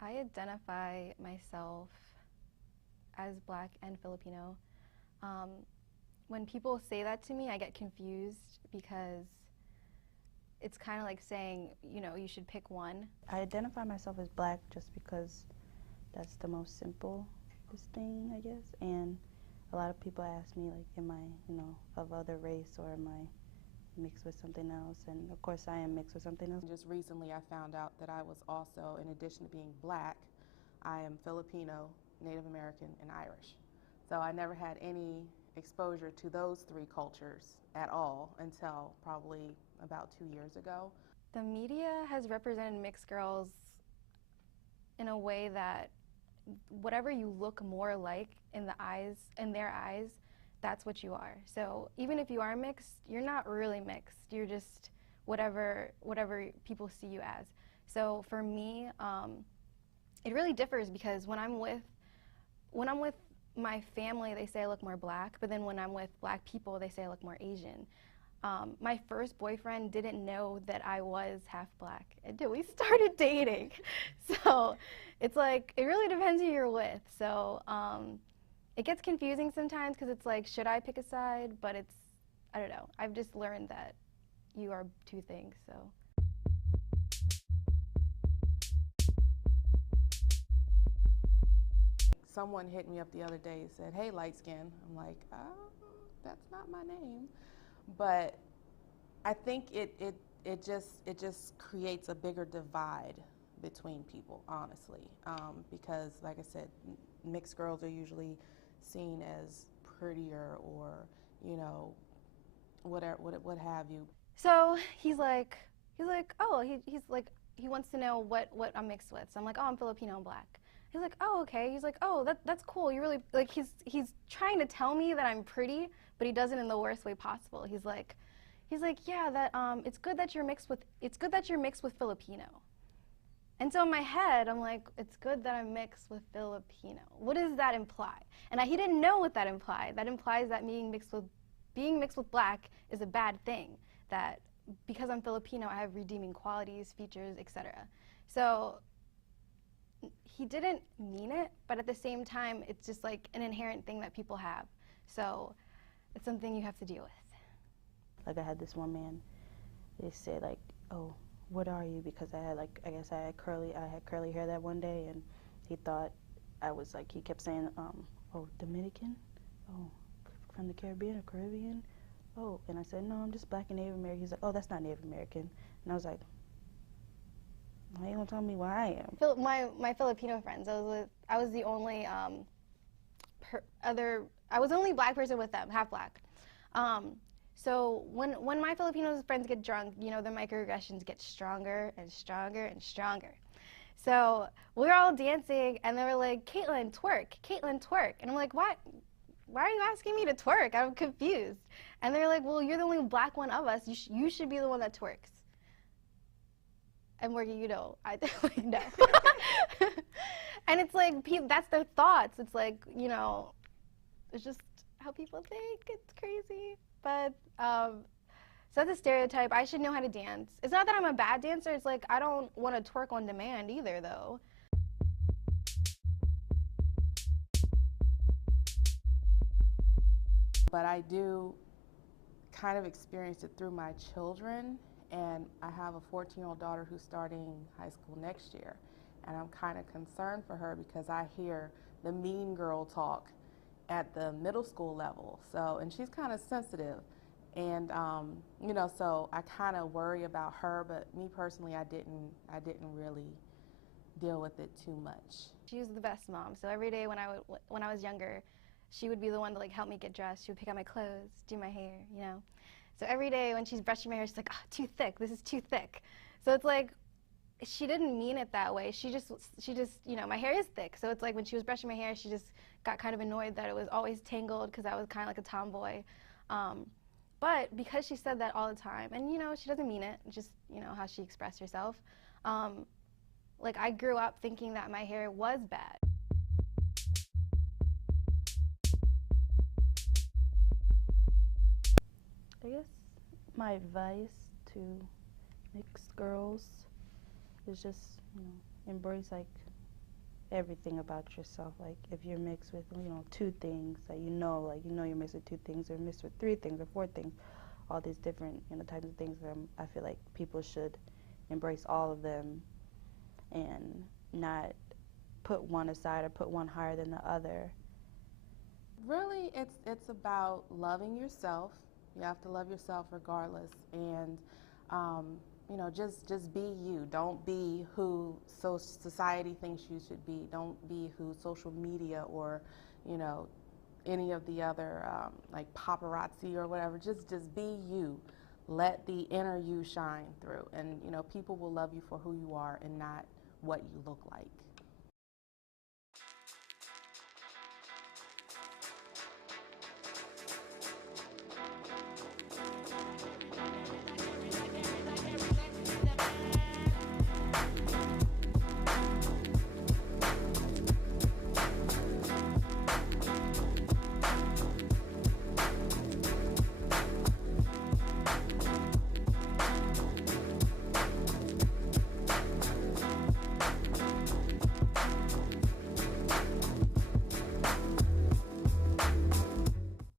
I identify myself as Black and Filipino. When people say that to me, I get confused because it's kind of like saying, you know, you should pick one. I identify myself as Black just because that's the most simplest thing, I guess. And a lot of people ask me, like, am I, you know, of other race, or am I mixed with something else? And of course I am mixed with something else. Just recently I found out that I was also, in addition to being Black, I am Filipino, Native American, and Irish. So I never had any exposure to those three cultures at all until probably about 2 years ago. The media has represented mixed girls in a way that whatever you look more like in their eyes, that's what you are. So even if you are mixed, you're not really mixed. You're just whatever people see you as. So for me, it really differs, because when I'm with my family, they say I look more Black, but then when I'm with Black people, they say I look more Asian. My first boyfriend didn't know that I was half Black until we started dating. So it's like, it really depends who you're with. So it gets confusing sometimes, because it's like, should I pick a side? But it's, I don't know. I've just learned that you are two things, so. Someone hit me up the other day and said, hey, light skin. I'm like, oh, that's not my name. But I think it just creates a bigger divide between people, honestly, because, like I said, mixed girls are usually seen as prettier, or, you know, whatever, what have you. So he's like, oh, he's like, he wants to know what I'm mixed with. So I'm like, oh, I'm Filipino and Black. He's like, oh, okay. He's like, oh, that's cool. You really, like, he's trying to tell me that I'm pretty, but he does it in the worst way possible. He's like, yeah, that it's good that you're mixed with Filipino. And so in my head, I'm like, it's good that I'm mixed with Filipino. What does that imply? And he didn't know what that implied. That implies that being mixed with Black is a bad thing. That because I'm Filipino, I have redeeming qualities, features, etc. So he didn't mean it, but at the same time, it's just like an inherent thing that people have. So it's something you have to deal with. Like, I had this one man, they said, like, oh, what are you? Because I had, like, I guess I had curly hair that one day, and he thought I was, like, he kept saying, oh, Dominican? Oh, from the Caribbean or Caribbean? Oh, and I said, no, I'm just Black and Native American. He's like, oh, that's not Native American. And I was like, why you gonna tell me where I am? My Filipino friends, I was the only I was the only Black person with them, half Black. So when my Filipino friends get drunk, you know, the microaggressions get stronger and stronger and stronger. So we're all dancing, and they were like, Caitlin, twerk, Caitlin, twerk. And I'm like, what? Why are you asking me to twerk? I'm confused. And they're like, well, you're the only Black one of us. You should be the one that twerks. And you know, I like, no. And it's like, that's their thoughts. It's like, you know, it's just how people think. It's crazy. But, so that's a stereotype. I should know how to dance. It's not that I'm a bad dancer. It's like, I don't want to twerk on demand either, though. But I do kind of experience it through my children. And I have a 14-year-old daughter who's starting high school next year. And I'm kind of concerned for her, because I hear the mean girl talk at the middle school level. So, and she's kind of sensitive. And, you know, so I kind of worry about her, but me personally, I didn't really deal with it too much. She was the best mom. So every day when I was younger, she would be the one to, like, help me get dressed. She would pick out my clothes, do my hair, you know. So every day when she's brushing my hair, she's like, oh, too thick, this is too thick. So it's like, she didn't mean it that way. She just, you know, my hair is thick. So it's like when she was brushing my hair, she just got kind of annoyed that it was always tangled, because I was kind of like a tomboy. But because she said that all the time, and, you know, she doesn't mean it, just, you know, how she expressed herself, like, I grew up thinking that my hair was bad. I guess my advice to mixed girls is just, embrace like everything about yourself. Like if you're mixed with, two things that you're mixed with two things or mixed with three things or four things, all these different, types of things. I feel like people should embrace all of them and not put one aside or put one higher than the other. Really, it's about loving yourself. You have to love yourself regardless, and just be you. Don't be who society thinks you should be. Don't be who social media or you know any of the other like paparazzi or whatever. Just be you. Let the inner you shine through, and people will love you for who you are and not what you look like.